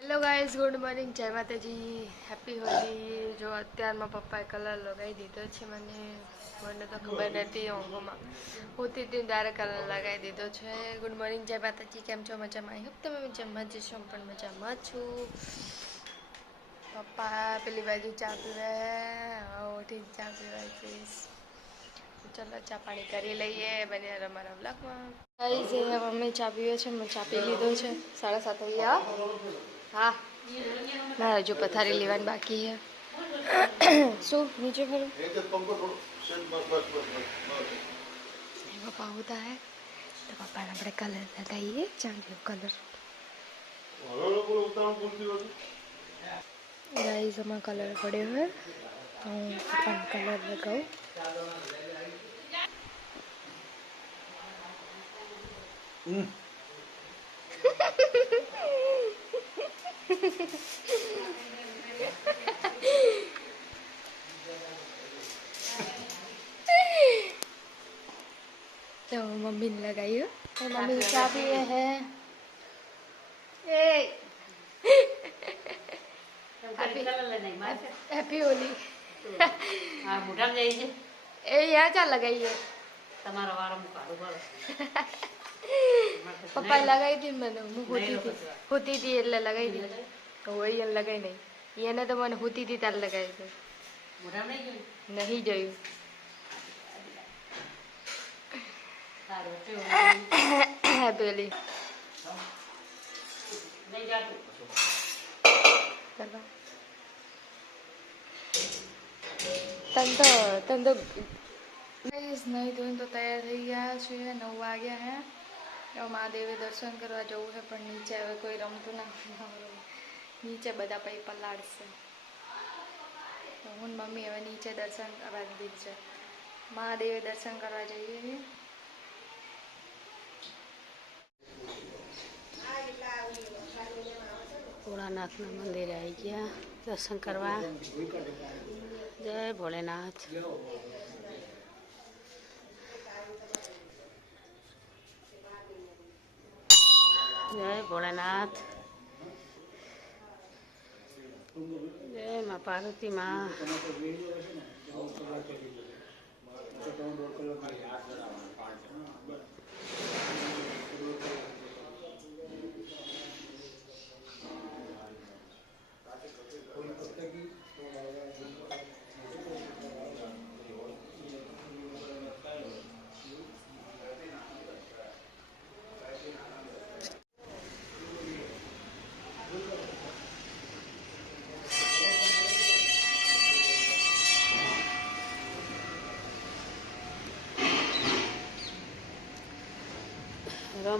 Hello guys good morning જય માતાજી. Happy Holi જો અત્યારમાં પપ્પાએ કલર લગાવી દીધો છે મને. મને તો ખબર નથી ઊંઘમાં. હોતી હતી ત્યારે કલર લગાવી દીધો છે. ગુડ મોર્નિંગ જય માતાજી. કેમ છો? મજામાં? આઈ હોપ તમે મજામાં જ છો પણ મજામાં છું. પપ્પા પેલી બાજુ ચા પીવે. ઠીક ચા પીવા પ્લીઝ ચલો ચા પાણી કરી લઈએ. બને અમારા બ્લોગમાં ગાઈઝ મમ્મી ચા પીવે છે મેં ચા પી લીધો છે. સાડા સાત થઈ ગયા હા મારે હજુ પથારી લેવાની બાકી છે શું નીચે ફરું પપ્પા હોતા હે તો પપ્પાને આપણે કલર લગાવીએ ચાંદીનો કલર ગાઈઝ આમાં કલર પડ્યો હોય તો હું પપ્પાને કલર લગાવું તો લગાવ્યું તો है। હેપી હોલી હા મોઢામાં જાય છે એ યા ચા લગાવીએ તમારો વારો મુકાડું બોલો પપ્પાએ લગાવી હતી મને હું હોતી હતી હોતી હતી એટલે લગાવી દીધી હોય એને લગાવી નહીં એને તો મને હોતી હતી તાર લગાવી હતી નહીં જોયું સારું કેવું હેપી હોલી નહીં જાતું કરવા તન તો તન તો ગાઈસ નહીં ધોઈને તો તૈયાર થઈ ગયા છે નવ વાગ્યા હે હવે મહાદેવે દર્શન કરવા જવું છે પણ નીચે હવે કોઈ રમતું ના નીચે બધા પછી પલાળશે તો હું ને મમ્મી હવે નીચે દર્શન કરવા દીધી છે મહાદેવે દર્શન કરવા જઈએ છીએ भोलानाथ ना मंदिर आई गया दर्शन करवा। जय भोलेनाथ। जय भोलेनाथ। जय माँ पार्वती माँ।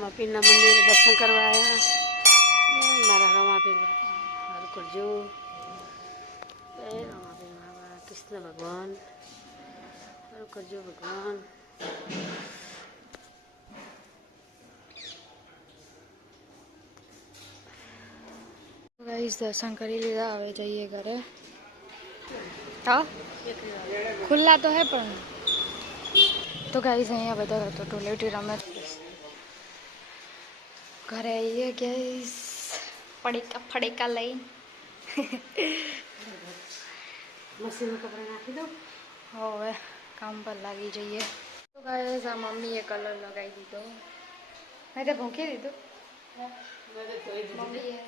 મંદિરે દર્શન કરવા આવ્યા મારા રમાપીર સારું કરજો જય રમાપીર બાબા કૃષ્ણ ભગવાન સારું કરજો ભગવાન ગાઈસ દર્શન કરી લીધા હવે જઈએ ઘરે હા ખુલ્લા તો હે પણ તો ગાઈસ અહીંયા બધા તો ટોલેટી રમે છે. ઘરે આવીએ ગઈસ પડીકા ફડીકા લઈ. મશીનમાં કપડાં નાખી દઉં? હવે કામ પર લાગી જઈએ. તો ગાય આ મમ્મીએ કલર લગાવી દીધો. મેં તો ભૂંકી દીધું. મમ્મીએ.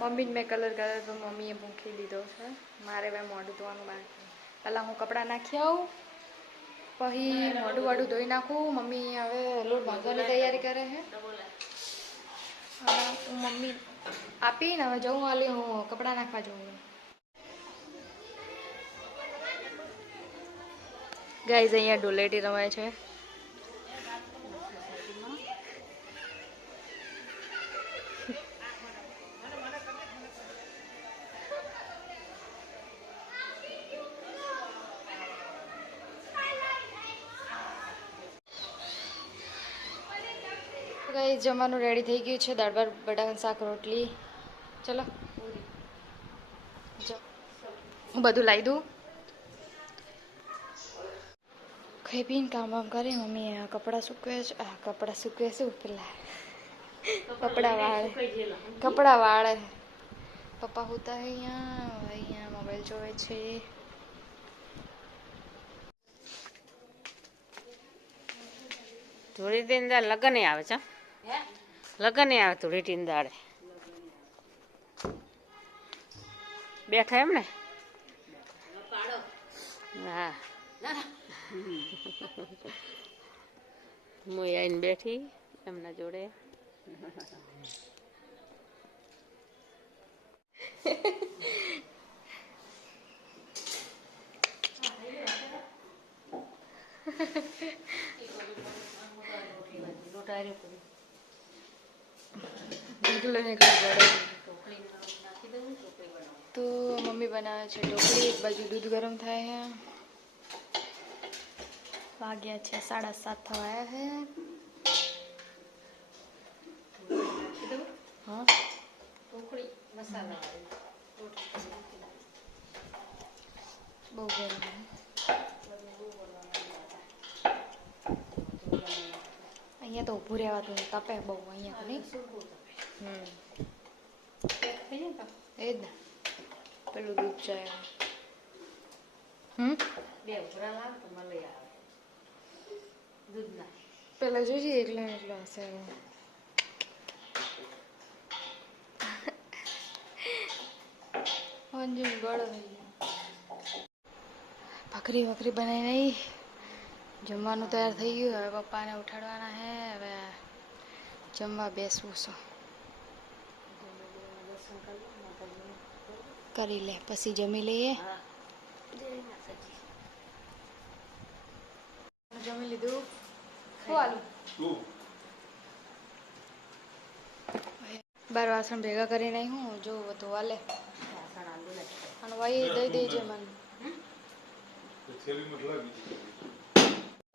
મમ્મીને મેં કલર કર્યો તો મમ્મીએ ભૂંખી દીધો છે. મારે હવે મોઢું ધોવાનું બાકી પહેલાં હું કપડાં નાખી આવું. પછી મોઢું વાડું ધોઈ નાખું. મમ્મી હવે લોટ ભાંગવાની તૈયારી કરે છે. હું મમ્મી આપીને હવે જવું હાલી, હું કપડાં નાખવા જવું ગાઈઝ અહીંયા ડોલેટી રમાય છે. ગાઈ જમવાનું રેડી થઈ ગયું છે દાળ ભાત બટાકાનું શાક, રોટલી. ચલો. હું બધું લાવી દઉં. ખાઈ પીને કામ વામ કરી, મમ્મી કપડાં સૂકવે છે. આ કપડાં સૂકવે છે પેલા કપડા વાળે. કપડાં વાળે. પપ્પા હોતા અહીંયા અહીંયા મોબાઈલ જોવે છે. થોડી દિન લગન આવે છે. લગન આવે ધૂળેટી દાડે દાળે બેઠા એમ ને હા હું આવીને બેઠી એમના જોડે નીકળો નીકળો પડે તો મમ્મી બનાવે છે ઢોકળી એક બાજુ દૂધ ગરમ થાય છે વાગ્યા છે સાડા સાત થવા આવ્યા છે હા બહુ ગરમ અહીંયા તો ઊભું રહેવાતું તપે બહુ અહીંયા તો નહીં? હમ. એ જ ને. પેલું દૂધ જાય હમ? બે ઉભરા લાવ તો મલાઈ આવે. દૂધ ના. પેલા જોજે એકલો એટલો હશે. અંજુ ગળો ભાખરી ભાખરી બનાવી નહીં જમવાનું તૈયાર થઈ ગયું. હવે પપ્પાને ઉઠાડવાના હે. હવે જમવા બેસવું છું. કરી લે પછી જમી લઈએ. જમી લીધું? બાર વાસણ ભેગા કરી નહીં હું. જો ધોવા લે. અને વાઈ દઈ દેજે મને.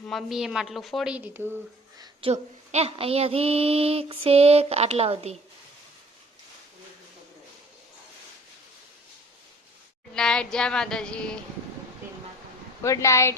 મમ્મીએ માટલું ફોડી દીધું. જો, એ, અહીંયાથી શેક આટલા સુધી. ગુડ નાઇટ જય માતાજી. Good night